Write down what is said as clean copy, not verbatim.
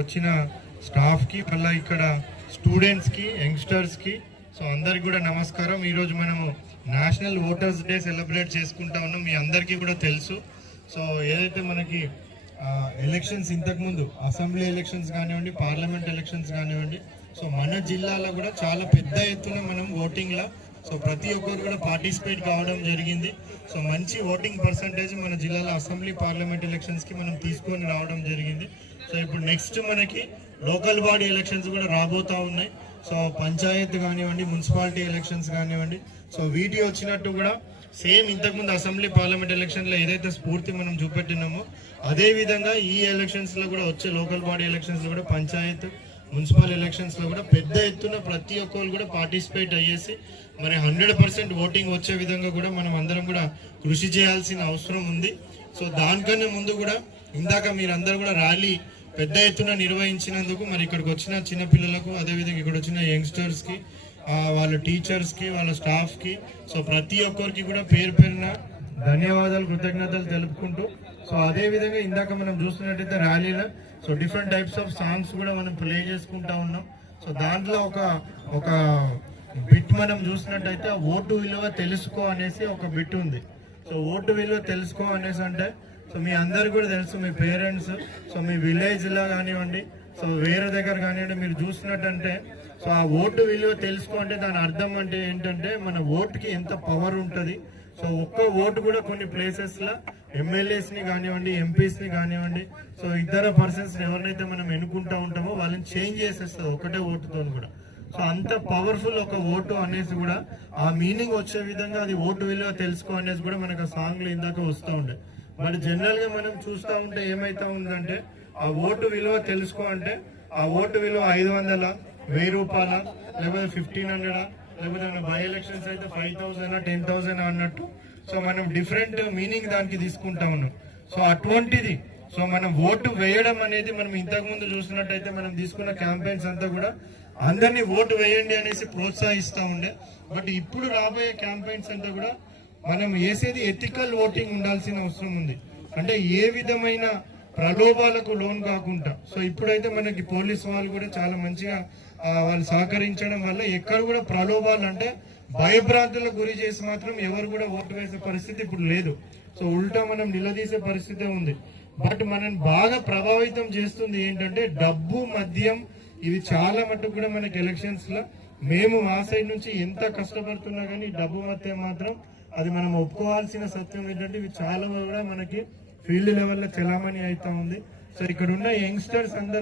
వచ్చిన స్టాఫ్ కి మళ్ళీ ఇక్కడ స్టూడెంట్స్ కి యంగ్స్టర్స్ కి సో అందరికి కూడా నమస్కారం. ఈరోజు మనము నేషనల్ ఓటర్స్ డే సెలబ్రేట్ చేసుకుంటా ఉన్నాం. మీ అందరికీ కూడా తెలుసు. సో ఏదైతే మనకి ఎలక్షన్స్ ఇంతకుముందు అసెంబ్లీ ఎలక్షన్స్ కానివ్వండి, పార్లమెంట్ ఎలక్షన్స్ కానివ్వండి, సో మన జిల్లాలో కూడా చాలా పెద్ద ఎత్తున మనం ఓటింగ్లో సో ప్రతి ఒక్కరు కూడా పార్టిసిపేట్ కావడం జరిగింది. సో మంచి ఓటింగ్ పర్సంటేజ్ మన జిల్లాలో అసెంబ్లీ పార్లమెంట్ ఎలక్షన్స్కి మనం తీసుకొని రావడం జరిగింది. సో ఇప్పుడు నెక్స్ట్ మనకి లోకల్ బాడీ ఎలక్షన్స్ కూడా రాబోతూ ఉన్నాయి. సో పంచాయత్ కానివ్వండి, మున్సిపాలిటీ ఎలక్షన్స్ కానివ్వండి, సో వీటి వచ్చినట్టు కూడా సేమ్ ఇంతకుముందు అసెంబ్లీ పార్లమెంట్ ఎలక్షన్లో ఏదైతే స్ఫూర్తి మనం చూపెట్టినామో అదే విధంగా ఈ ఎలక్షన్స్లో కూడా వచ్చే లోకల్ బాడీ ఎలక్షన్స్లో కూడా పంచాయత్ మున్సిపల్ ఎలక్షన్స్లో కూడా పెద్ద ఎత్తున ప్రతి ఒక్కరు కూడా పార్టిసిపేట్ అయ్యేసి మరి 100% ఓటింగ్ వచ్చే విధంగా కూడా మనం అందరం కూడా కృషి చేయాల్సిన అవసరం ఉంది. సో దానికన్నా ముందు కూడా ఇందాక మీరందరూ కూడా ర్యాలీ పెద్ద ఎత్తున నిర్వహించినందుకు మరి ఇక్కడికి వచ్చిన చిన్నపిల్లలకు, అదేవిధంగా ఇక్కడ వచ్చిన యంగ్స్టర్స్కి, వాళ్ళ టీచర్స్కి, వాళ్ళ స్టాఫ్కి, సో ప్రతి ఒక్కరికి కూడా పేరు పేరున ధన్యవాదాలు, కృతజ్ఞతలు తెలుపుకుంటూ, సో అదేవిధంగా ఇందాక మనం చూస్తున్నట్టయితే ర్యాలీలో so different types of songs కూడా మనం ప్లే చేసుకుంటా ఉన్నాం. సో దాంట్లో ఒక బిట్ మనం చూసినట్టయితే ఓటు విలువ తెలుసుకో అనేసి ఒక బిట్ ఉంది. సో ఓటు విలువ తెలుసుకో అనేసి అంటే సో మీ అందరు కూడా తెలుసు, మీ పేరెంట్స్ సో మీ విలేజ్లో కానివ్వండి, సో వేరే దగ్గర కానివ్వండి, మీరు చూసినట్టంటే సో ఆ ఓటు విలువ తెలుసుకో అంటే దాని అర్థం అంటే ఏంటంటే మన ఓటుకి ఎంత పవర్ ఉంటుంది. సో ఒక్క ఓటు కూడా కొన్ని ప్లేసెస్లో ఎమ్మెల్యేస్ని కానివ్వండి, ఎంపీస్ని కానివ్వండి, సో ఇతర పర్సన్స్ ఎవరినైతే మనం ఎన్నుకుంటా ఉంటామో వాళ్ళని చేంజ్ చేసేస్తుంది ఒకటే ఓటుతో కూడా. సో అంత పవర్ఫుల్ ఒక ఓటు అనేసి కూడా ఆ మీనింగ్ వచ్చే విధంగా అది ఓటు విలువ తెలుసుకో అనేసి కూడా మనకు ఆ సాంగ్లు ఇందాక వస్తూ ఉండే. బట్ జనరల్ గా మనం చూస్తూ ఉంటే ఏమైతా ఉందంటే ఆ ఓటు విలువ తెలుసుకో అంటే ఆ ఓటు విలువ 500, 1000 రూపాయల, లేకపోతే 1500, లేకపోతే బై ఎలక్షన్స్ అయితే 5000, 10,000 అన్నట్టు. సో మనం డిఫరెంట్ మీనింగ్ దానికి తీసుకుంటా ఉన్నాం. సో అటువంటిది సో మనం ఓటు వేయడం అనేది మనం ఇంతకు ముందు చూసినట్టయితే మనం తీసుకున్న క్యాంపెయిన్స్ అంతా కూడా అందరినీ ఓటు వేయండి అనేసి ప్రోత్సహిస్తూ ఉండే. బట్ ఇప్పుడు రాబోయే క్యాంపెయిన్స్ అంతా కూడా మనం వేసేది ఎథికల్ ఓటింగ్ ఉండాల్సిన అవసరం ఉంది. అంటే ఏ విధమైన ప్రలోభాలకు లోన్ కాకుండా. సో ఇప్పుడైతే మనకి పోలీస్ వాళ్ళు కూడా చాలా మంచిగా వాళ్ళు సహకరించడం వల్ల ఎక్కడ కూడా ప్రలోభాలు అంటే భయభ్రాంతులకు గురి చేసి మాత్రం ఎవరు కూడా ఓటు వేసే పరిస్థితి ఇప్పుడు లేదు. సో ఉల్టా మనం నిలదీసే పరిస్థితి ఉంది. బట్ మనం బాగా ప్రభావితం చేస్తుంది ఏంటంటే డబ్బు, మద్యం, ఇవి చాలా మటుకు కూడా మనకి ఎలక్షన్స్ లో మేము ఆ సైడ్ నుంచి ఎంత కష్టపడుతున్నా కానీ డబ్బు మద్యం మాత్రం అది మనం ఒప్పుకోవాల్సిన సత్యం ఏంటంటే ఇవి చాలా కూడా మనకి ఫీల్డ్ లెవెల్లో చలామణి అవుతా ఉంది. సో ఇక్కడ ఉన్న యంగ్స్టర్స్ అందరూ